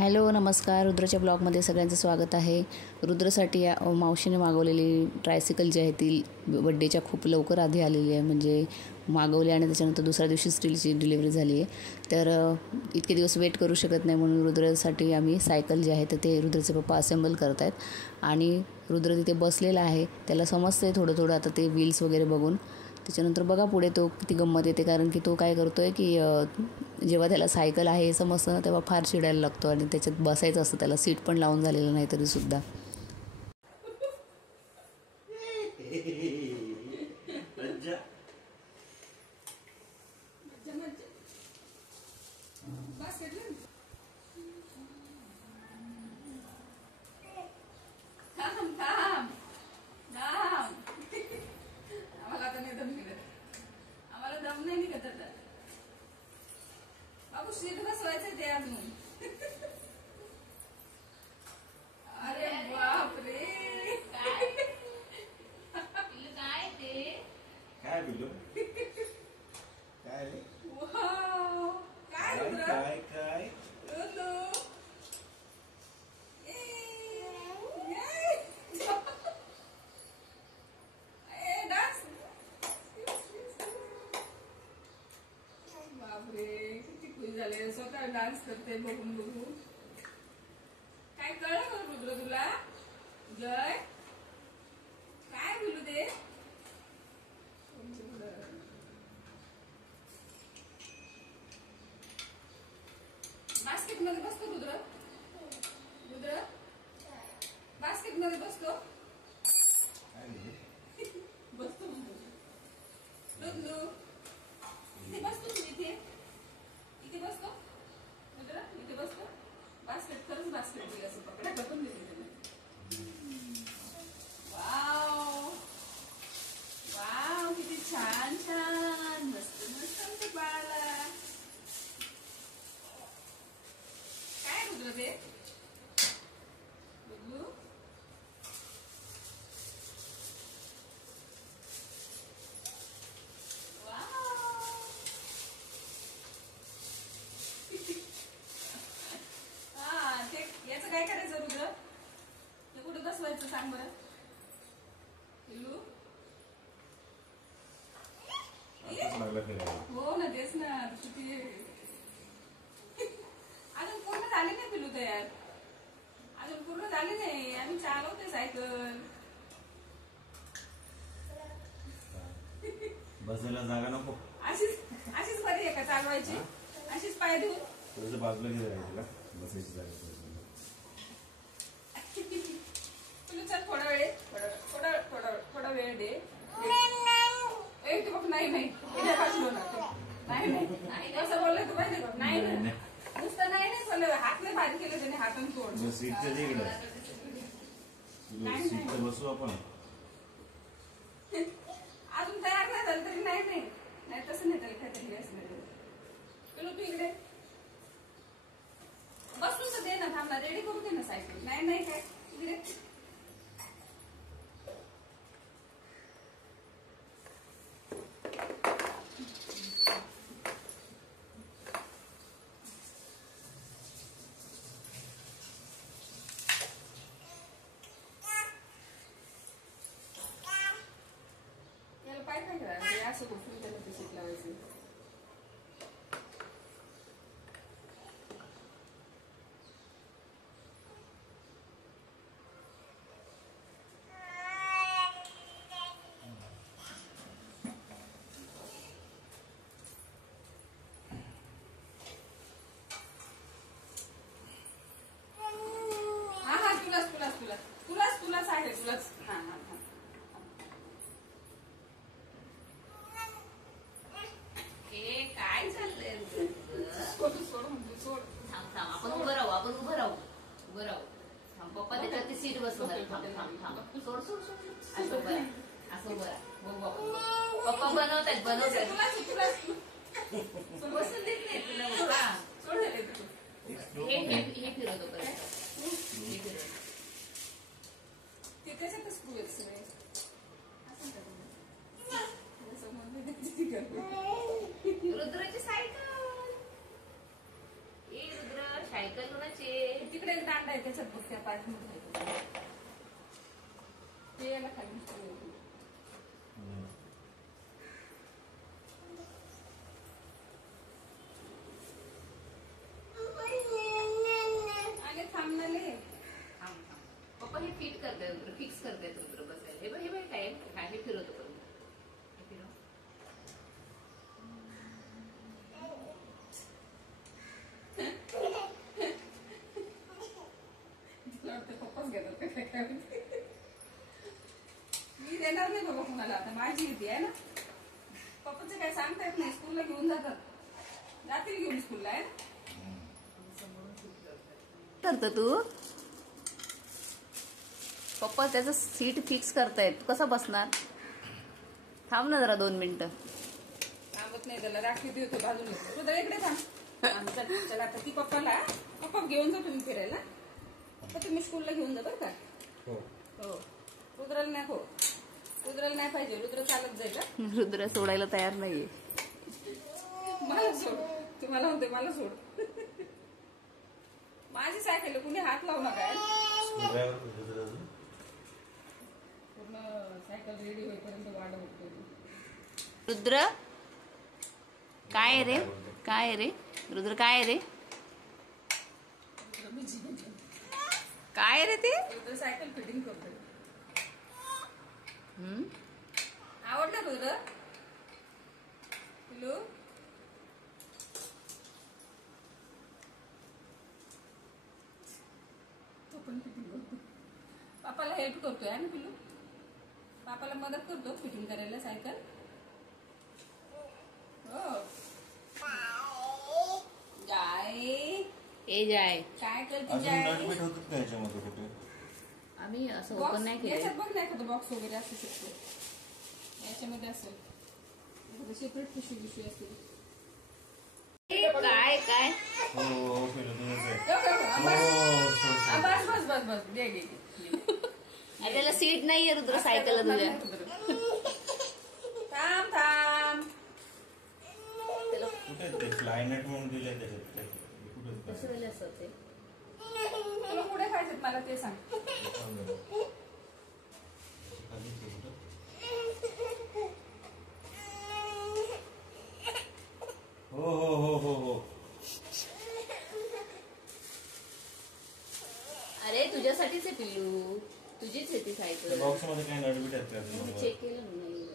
Hello नमस्कार. रुद्रच्या ब्लॉगमध्ये सगळ्यांचं स्वागत आहे. रुद्रसाठी मावशीने मागवलेली ट्रायसिकल जी आहे ती बड्डेच्या खूप लवकर आधी आलेली आहे. म्हणजे मागवली आणि त्याच्यानंतर दुसऱ्या दिवशी स्टीलची डिलिव्हरी झाली आहे. तर इतके दिवस वेट करू शकत नाही म्हणून रुद्रसाठी आम्ही सायकल जे आहे तर ते रुद्रचे पप्पा असेंबल करत आहेत. आणि रुद्र तिथे बसलेला आहे. त्याला समजतं आहे थोडं थोडं आता ते व्हील्स वगैरे बघून. त्याच्यानंतर बघा पुढे तो किती गंमत येते, कारण की तो काय करतो आहे की जेव्हा त्याला सायकल आहे हे समजतं ना तेव्हा फार चिडायला लागतो आणि त्याच्यात बसायचं असतं. त्याला सीट पण लावून झालेलं नाही तरीसुद्धा. आम्हाला दम नाही निघत आता. बाबू सीट बसवायचं ते अजून. अरे बापरे, काय ते काय बिलू काय वाव, काय काय काय बापरे, किती खुश झाले. स्वतः डान्स करते बघून बघून. काय कळलं का रुद्र तुला? जय काय बोलू दे. बास्केट मध्ये बसतो रुद्र. रुद्र बास्केट मध्ये बसतो. बसतो रुद्र. इथे बसतो तू. इथे बसतो रुद्र. इथे बसतो. बास्केट खरंच बास्केट दिली असं पकडा करून दिली त्याने. वाव वाव, किती छान छान. मस्त मस्त आमच्या बाळाला. काय रुद्र ते रुद्र? याचं काय करायचं रुद्र? ते कुठे बसवायचं सांग बरं. पिल्लू हो ना, तेच ना. किती अजून पूर्ण झाली नाही पिल्लू तयार. अजून पूर्ण झाली नाही. आम्ही चालवते सायकल. बसायला जागा नको. अशीच बरी आहे का चालवायची? अशीच पाय देऊन तुझं बाजूला घे का बसायची जागा. तुला चल थोडा वेळ दे. बघ नाही नाही नाही कसं बोललं तू पाहिजे बघ. नाही नुसतं नाही नाही बोललं. हात नाही बारीक केलं त्याने. हातून तोड. सीट बसू आपण. अजून तयार नाही झालं तरी नाही नाही नाही तसं नाही. त्याला काहीतरी असं चलो तू इकडे बसून तर दे ना. थांबला रेडी करू दे ना सायकल. नाही नाही काय इकडे. याला पाय काय करायचं असं गोष्टी त्याला ते सीट लावायचं. तुलाच आहे तुलाच. हा हा हा. हे काय चाललंय? सोड म्हणजे सोड. थांब थांब, आपण उभं राहू. थांब, पप्पा त्याच्यात ती सीट बसवणार. थांब. सोड सोड सोड. असं उभं राहा. पप्पा बनवतायत. बसून देत नाही तुला. सोड हे फिरवतो पर्यंत. ते त्याच्यातच तू येत सगळे. रुद्राची सायकल. ए रुद्र, सायकल कोणाचे? तिकडे एक दांडा आहे त्याच्यात बघ त्या पार्ट मध्ये ते याला खाली आले थांबणारे. पप्पा हे फिट करतायत, फिक्स करतायत रुद्र बसायला. हे बघ काय काय हे फिरवतो करून. हे फिरव. पप्पाच घेतात काय मी देणार नाही बाबा कुणाला. आता माझी येते आहे ना. पप्पाचं काय सांगता येत नाही. स्कूलला घेऊन जातात. जातील घेऊन स्कूलला आहे ना. करतो तू पप्पा त्याचं सीट फिक्स करतायत. तू कसा बसणार? थांब ना जरा 2 मिनिटं. थांबत नाही त्याला. राखी देतो बाजूला. तू तर इकडे थांब. चला आता ती पप्पाला पप्पा घेऊन जा तुम्ही फिरायला. पप्पा तुम्ही स्कूलला घेऊन जा बरं का. हो रुद्राला नाही. हो रुद्राला नाही पाहिजे. रुद्र चालत जाईल का? रुद्र सोडायला तयार नाहीये. मला सोड. तुम्हाला म्हणते मला सोड. माझी सायकल कुणी हात लावू नका. पूर्ण सायकल रेडी होईपर्यंत वाट बघतो. रुद्र काय आहे रे? काय आहे रे रुद्र? काय आहे रे? काय रे ते? रुद्र सायकल फिटिंग करतोय. हम्म. आवडलं रुद्र? पिलू तो पण फिटिंग करतो. पापाला हेल्प करतोय ना पिलू. पापाला मदत करतो फिटिंग करायला सायकल. हो जाय ए जाय. काय करते अजून जाय? नटबीट होतात का याच्यामध्ये कुठे? आम्ही असं बॉक्स ओपन नाही याच्यात केलं. बघ नाही का बॉक्स वगैरे असू शकतो. याच्यामध्ये असेल सेपरेट पिशवी असेल. काय काय हो फिरत बस बस बस बस दे घे. त्याला सीट नाहीये रुद्र सायकलला तुझ्या. थांब थांब. कुठे ते फ्लायनेट म्हणून दिले त्याच्यात कुठे असं ते तुला पुढे खायचं मला ते सांग. हो हो हो हो हो. अरे तुझ्यासाठीच आहे पिल्लू. तुझीच आहे ती सायकल. बॉक्स मध्ये काही नटबीट आहेत का? चेक केलं नाही.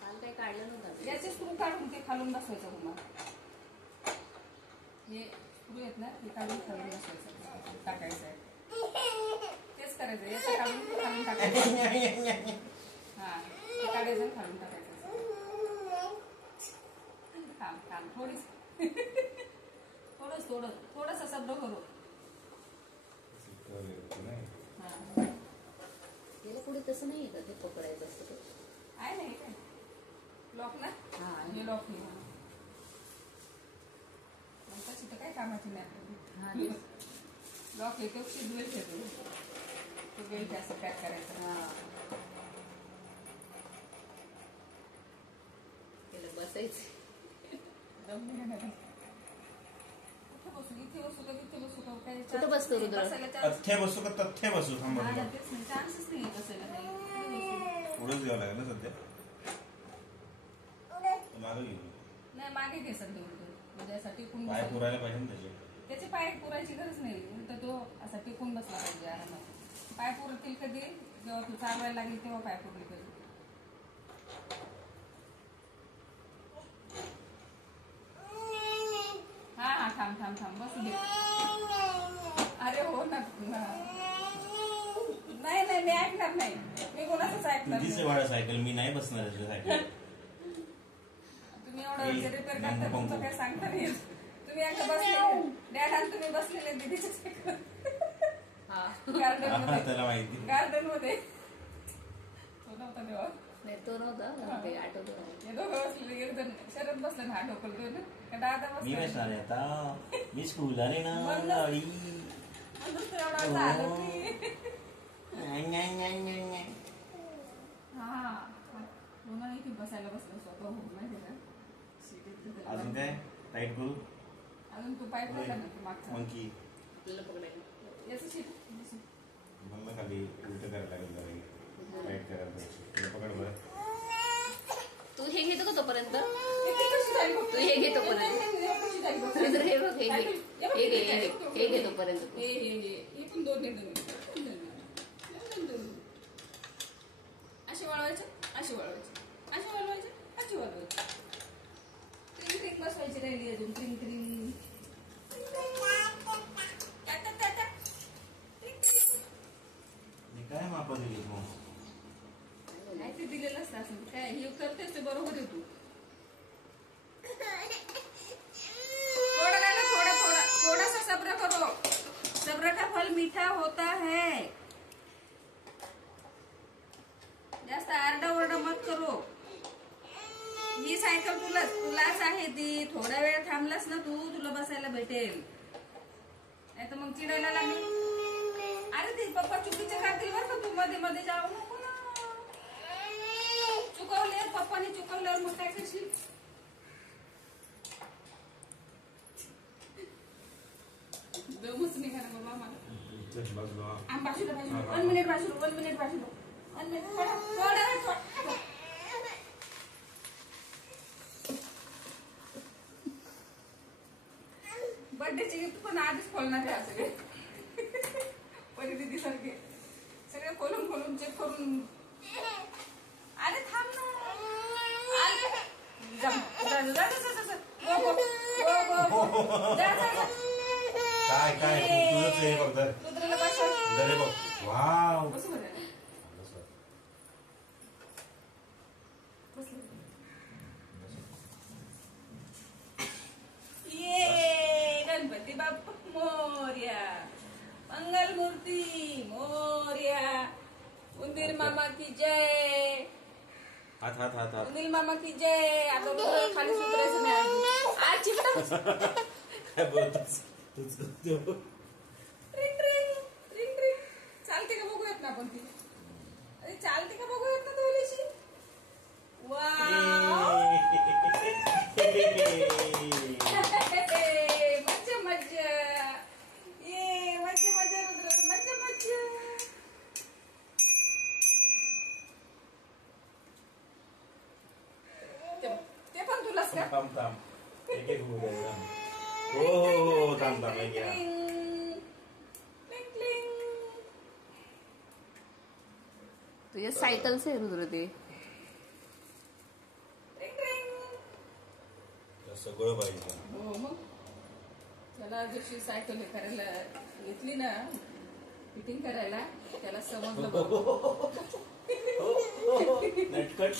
काल काही काढलं नव्हतं. याचे स्क्रू काढून ते खालून बसवायचं तुम्हाला. हे स्क्रू आहेत ना ते काढून खालून बसवायचं टाकायचं आहे. तेच करायचं. याचं काढून खालून टाकायचं. हा ते काढायचं आणि खालून टाकायचं. थांब थांब थोडीच थोडस शब्द करू. हा याला पुढे तसं नाही का ते पकडायचं असतं. आहे ना हे काय लॉक ना. हा हे लॉक नाही. तशी तर काय कामाची नाही. लॉक येतो बेल्ट येतो. तो बेल्ट असं पॅक करायचं. त्याला बसायचं. कुठे बसू? इथे बसू का तिथे बसू का? काही कुठे बसतो रुद्र? तथ्य बसू का तथ्य बसू? थांबा चान्सच नाही बसायला काही. पुढेच घ्यावं लागेल ना सध्या. मागे घेऊ. नाही मागे घे सध्या उलट. म्हणजे असं टिकून पाय बसायला. पुरायला पाहिजे ना त्याचे. त्याचे पाय पुरायची गरज नाही. उलट तो असा टिकून बसला पाहिजे आरामात. पाय पुरतील कधी जेव्हा तू चालवायला लागली तेव्हा पाय पुरले पाहिजे. हा हा थांब थांब थांब बसू दे. अरे हो ना. नाही नाही मी ऐकणार नाही. मी कोणाचंच ऐकणार तुझीच नाही. वाडा सायकल मी नाही बसणार त्याच्या सायकल. तुम्ही एवढं रिपेअर करता तुमचं काय सांगता नाही येत. तुम्ही एकदा बसले डॅड आणि तुम्ही बसलेले दीदीच्या सायकल गार्डन मध्ये. त्याला माहिती. गार्डन मध्ये तो नव्हता तेव्हा. नाही तो नव्हता ते आठवतो. हे दोघं बसलेले एक जण शरद बसले ना. हा ढोकलतोय ना का दादा मी बसला. बसणार आहे आता. मी स्कूल आले ना गाडी. एवढा झालं की हा पुन्हा इथे बसायला बसलं स्वतः होत नाही त्याला. अजून काय टाईट करू? अजून तू पाय पडला ना तू मागचा मंकी आपल्याला पकडायला याचं शीट मग ना खाली उलट करायला लागेल जरा टाईट करायला पाहिजे पकड बरं तू हे घेतो का तोपर्यंत ती कशी झाली बघ. तू हे घे तोपर्यंत कशी झाली बघ. रुद्र हे बघ हे घे तोपर्यंत हे पण दोन अशी वळवायचं अशी वळवायची अशी वळवायची अशी वळवायची क्रिंग क्रिंग बसवायची राहिली अजून क्रिंग क्रिंग हे काय मापा दिली मग नाही ते दिलेलं असतं असं काय हे करतेस ते बरोबर आहे तू थोड़ा डालो थोड़ा थोड़ा थोड़ा सा सब्र करो सब्र का फल मीठा होता है जास्त आरडा ओरडा मत करो ही सायकल तुलाच आहे ती थोडा वेळ थांबलास ना तू तुला बसायला भेटेल नाही तर मग चिडायला लागली अरे ते पप्पा चुकीचे करतील बरं का तू मध्ये मध्ये जाऊ नको ना चुकवले पप्पाने चुकवल्यावर मग काय करशील दमच निघा ना बाबा मला बाजूला बाजूला 1 मिनिट बाजूला 1 मिनिट बाजूला 1 मिनिट थोडा बर्थडेचे गिफ्ट पण आधीच खोलणार आहे सगळे परिस्थिती सारखे सगळे खोलून खोलून चेक करून अरे थांब ना आले जा जा जा जा गो गो गो जा जा जा काय काय तुझंच हे बघ दर रुद्रला बसव दरे बघ वाव बस बरं ये गणपती बाप्पा मोरया मंगल मूर्ती मोरया उंदीर मामा की जय हात हात हात हात उंदीर मामा की जय आता रुद्र खाली सुधारायचं नाही आज चिकटा काय बोलतोस तूच करतो रिंग रिंग रिंग रिंग चालते का बघूयात ना आपण ती अरे चालते का बघूयात ना थोडीशी वाव मज्जा मज्जा ये मज्जा मज्जा रुद्र मज्जा मज्जा ते पण तुलाच का थांब थांब एक एक होऊ द्या हो थांब थांब एक घ्या तुझ्या सायकलच आहे रुद्र ते सगळं पाहिजे हो मग त्याला जशी सायकल हे करायला घेतली ना फिटिंग करायला त्याला समजलं बरोबर. नटकट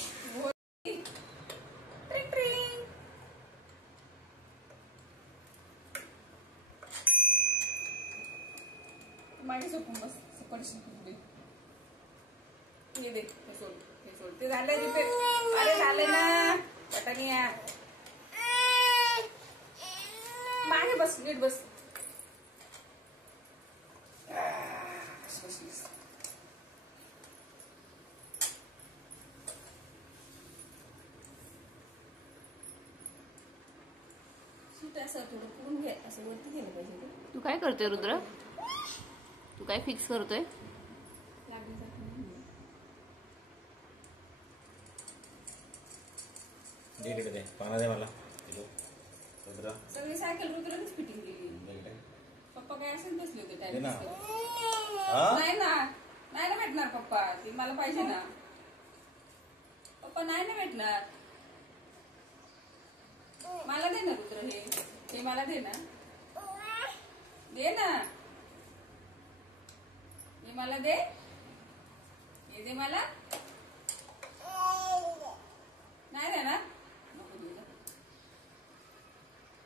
मागे सोपून बस पडशील हे देख हे सोड ते झालंय तिथे अरे झाले ना पटानिया मागे बस नीट बस सूट असं थोडं पुरून घे असं वरती गेलं पाहिजे तू काय करतोय रुद्र तू काय फिक्स करतोय इकडे दे पाना दे मला सगळी सायकल रुद्रच फिटिंग केली पप्पा काय असेल बसले होते दे ना. नाही ना नाही ना भेटणार पप्पा ते मला पाहिजे ना पप्पा नाही ना भेटणार मला दे ना रुद्र हे मला दे ना दे ना हे मला दे हे दे मला नाही देणार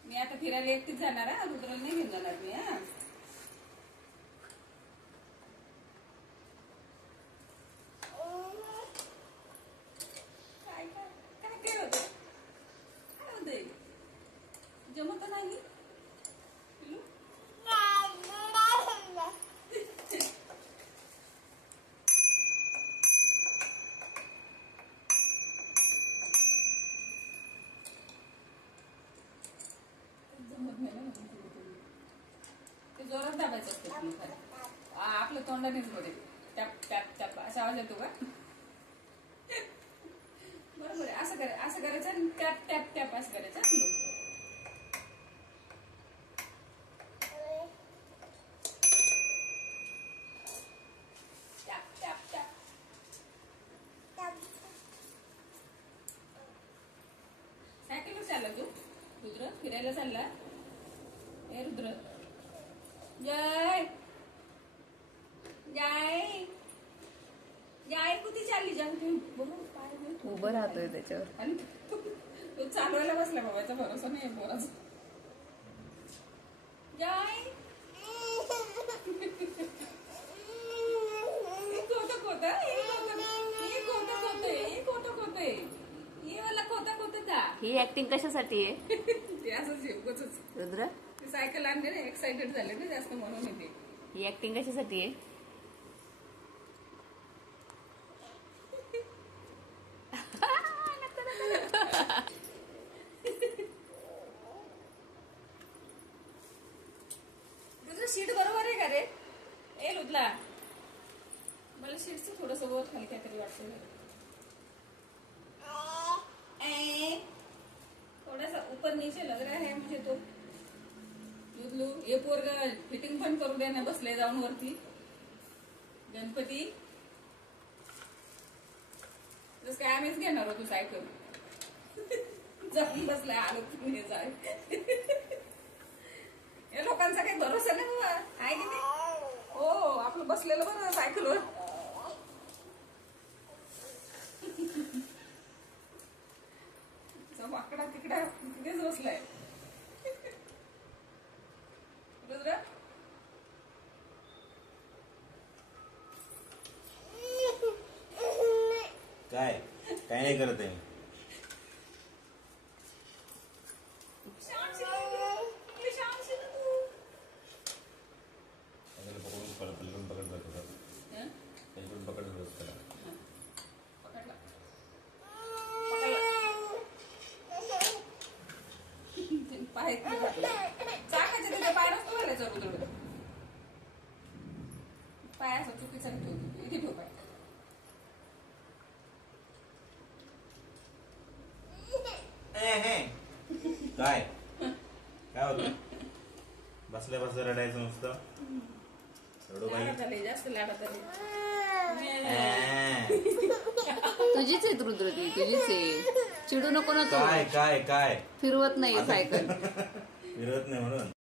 मी आता फिरायला एकटीच जाणार हा रुद्राला नाही घेऊन जाणार मी हा काय काय काय काय होत काय होतंय जमत नाही पिलू? जमत नाही ना तोंडानेच असतं आपलं तोंडानेच बरे टॅप टॅप टॅप असा आवाज येतो का बरोबर आहे असं करायचं आणि टॅप टॅप टॅप असं करायचं टॅप टॅप टॅप सायकलवर चालला तू रुद्र फिरायला चालला ए रुद्र जय जय जय कुठे चालली जाऊ तुम्ही बघू पाय उभं राहतोय त्याच्यावर. आणि तो चालवायला बसला बाबाचा भरोसा नाही पोराचा जय ही ऍक्टिंग कशासाठी आहे ते असंच उगाचच रुद्र? ते सायकल आणले ना एक्साइटेड झाले ना जास्त म्हणून येते ही ऍक्टिंग कशासाठी आहे? तुझं शीट बरोबर आहे का रे ए लुदला मला शीटचं थोडंसं वर खाली काहीतरी वाटतं थोडासा ऊपर नीचे लग रहा है मुझे तो लुदलू हे पोरग फिटिंग पण करू द्या ना बसले जाऊन वरती गणपती जस काय आम्हीच घेणार होतो सायकल जाऊन बसलाय आलो तुम्ही जाय या लोकांचा काही भरोसा नाही बाबा आहे की नाही हो आपलं बसलेलं बरं सायकलवर वाकडा तिकडा तिकडेच बसलाय रुद्र काय नाही करत आहे पाय चाकाच्या तिथे पाय नसतो घालायचा रुद्र पाय असं चुकीचा ठेवतो इथे ठेव पाय काय होतं बसल्या बसल्या रडायचं नुसतं रडू बाई लाडात आले जास्त लाडात आले तुझीच आहे रुद्र ती तुझीच आहे चिडू नको ना तू काय फिरवत नाही सायकल फिरवत नाही म्हणून